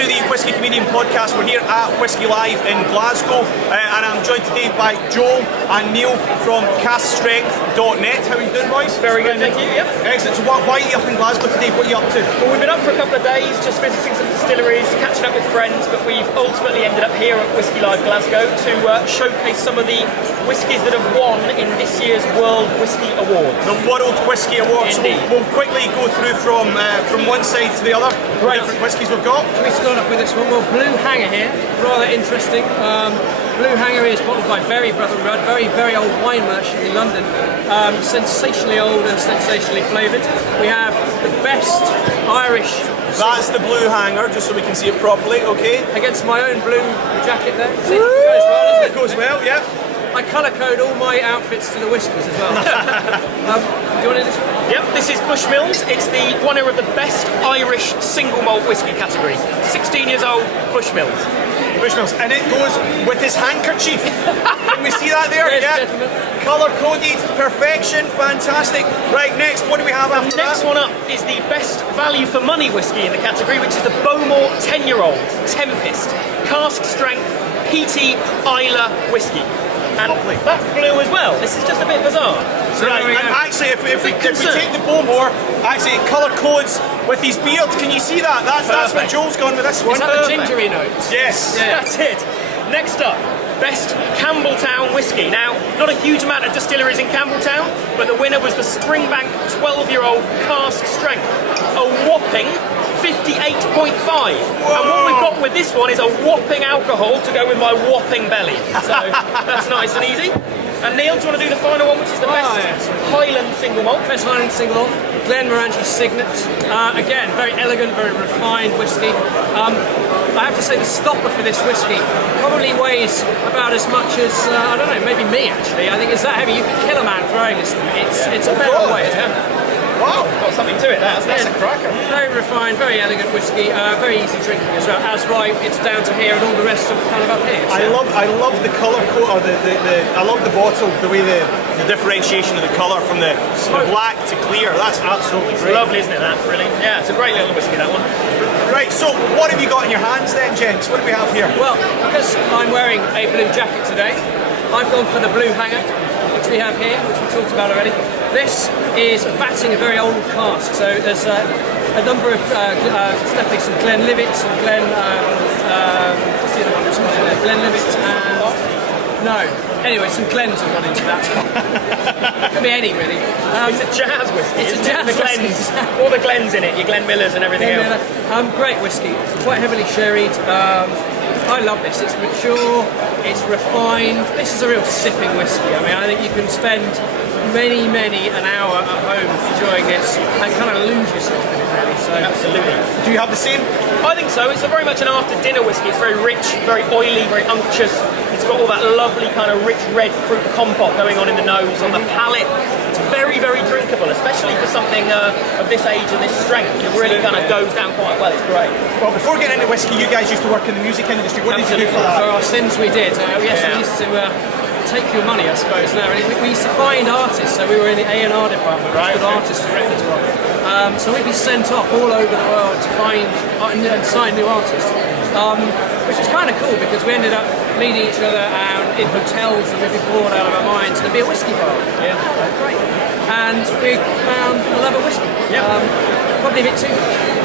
to the Whisky Comedian Podcast. We're here at Whisky Live in Glasgow, and I'm joined today by Joel and Neil from caskstrength.net. How are you doing, boys? Very good, thank you. Yep. Excellent. So why are you up in Glasgow today? What are you up to? Well, we've been up for a couple of days, just visiting some distilleries, catching up with friends, but we've ultimately ended up here at Whisky Live Glasgow to showcase some of the whiskies that have won in this year's World Whisky Award. The World Whisky Award. So we'll quickly go through from one side to the other. Right. Different whiskies we've got. We start off with this one. Well, Blue Hanger here, rather interesting. Blue Hanger is bottled by Berry Brother Rudd, very old wine merchant in London. Sensationally old and sensationally flavoured. We have the best Irish. That's the Blue Hanger, just so we can see it properly. Okay. Against my own blue jacket there. See, it goes well, doesn't it? It goes well, yeah. I colour code all my outfits to the whiskies as well. Do you want this one? Yep, this is Bushmills. It's the winner of the best Irish single malt whisky category. 16 years old, Bushmills. Bushmills, and it goes with his handkerchief. Can we see that there? Yes, yeah. gentlemen. Colour coded, perfection, fantastic. Right, next, what do we have after Next that? one up is the best value for money whisky in the category, which is the Bowmore 10-year-old Tempest cask strength peaty Islay whisky. And Lovely. that's blue as well. This is just a bit bizarre. Right, and actually, if we take the Bowmore, actually it colour codes with his beard. Can you see that? That's where Joel's gone with this one. Is that the gingery notes? Yes. Yeah. That's it. Next up, best Campbeltown whisky. Now, not a huge amount of distilleries in Campbeltown, but the winner was the Springbank 12-year-old cask strength. A whopping 58.5. And what we've got with this one is a whopping alcohol to go with my whopping belly. So that's nice and easy. And Neil, do you want to do the final one, which is the best Highland single malt? Best Highland single malt, Glenmorangie Signet. Again, very elegant, very refined whiskey. I have to say the stopper for this whiskey probably weighs about as much as, I don't know, maybe me actually. I think it's that heavy. You could kill a man throwing this thing. It's a better weight. Wow. Got something to it, that's a cracker. Very refined, very elegant whiskey, very easy drinking as well. As right, it's down to here and all the rest are kind of up here. So. I love the colour code, or I love the bottle, the way the differentiation of the colour from the black to clear. That's absolutely great. Lovely, isn't it, that, really? Yeah, it's a great little whiskey, that one. Right, so what have you got in your hands then, gents? What do we have here? Well, because I'm wearing a blue jacket today, I've gone for the Blue Hanger, which we have here, which we talked about already. This is batting a very old cask, so there's a number of, definitely some Glenlivet, some what's the other one that's gone in there? Glenlivet and... No. Anyway, some Glens have gone into that. Could be any, really. It's a jazz whiskey. It's a jazz the Glens, whiskey. all the Glens in it, your Glen Millers and everything else. Great whiskey, quite heavily sherried. I love this. It's mature, it's refined. This is a real sipping whiskey. I mean, I think you can spend many an hour at home enjoying this and kind of lose yourself in it, really. So, absolutely. Do you have the same? I think so. It's a very much an after-dinner whiskey. It's very rich, very oily, very unctuous. It's got all that lovely kind of rich red fruit compote going on in the nose, on the palate. It's very drinkable, especially for something of this age and this strength. It really kind of goes down quite well. It's great. Well, before getting into whiskey, you guys used to work in the music industry. What did you do for that? For our sins, we did. We used to take your money, I suppose. Now, we used to find artists, so we were in the A&R department, right? With artists and repertoire. So we'd be sent off all over the world to find and sign new artists, which was kind of cool because we ended up meeting each other in hotels and we'd be bored out of our minds. There'd be a whiskey bar. Yeah. Great. And we found a love of whiskey. Yeah. Probably a bit too.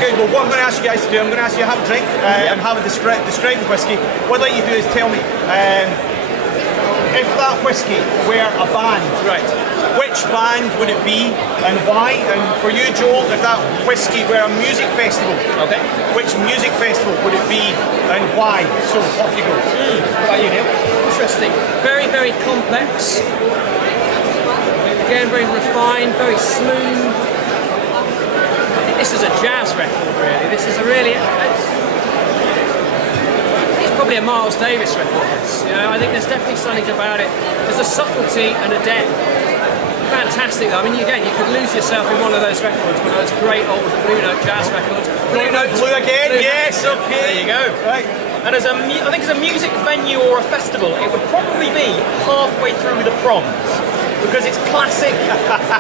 Good, well what I'm going to ask you guys to do, I'm going to ask you to have a drink and have a describe the whiskey. What I'd like you to do is tell me, if that whiskey were a band, Right. which band would it be and why? And for you, Joel, if that whiskey were a music festival, Okay. which music festival would it be and why? So off you go. What about you, Neil? Interesting. Very complex. Again, very refined, very smooth. I think this is a jazz record, really. This is a really... It's probably a Miles Davis record. I think there's definitely something about it. There's a subtlety and a depth. Fantastic though. I mean, again, you could lose yourself in one of those records, one of those great old Blue Note jazz records. Blue again, Blue yes, Note. okay. There you go. Right. And as I think as a music venue or a festival, it would probably be halfway through the Proms. Because it's classic,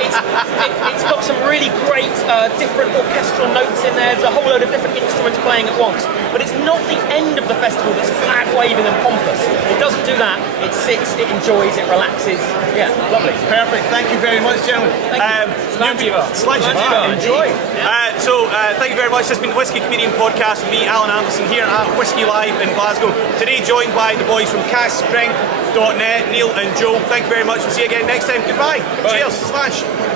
it's got some really great different orchestral notes in and there's a whole load of different instruments playing at once. But it's not the end of the festival that's flag waving and pompous. It doesn't do that. It sits, it enjoys, it relaxes. Yeah, lovely. Perfect. Thank you very much, gentlemen. Slanjiva. Enjoy. Thank you very much. This has been the Whisky Comedian Podcast with me, Alan Anderson, here at Whisky Live in Glasgow. Today joined by the boys from caskstrength.net, Neil and Joe. Thank you very much. We'll see you again next time. Goodbye. Bye. Cheers. Slash.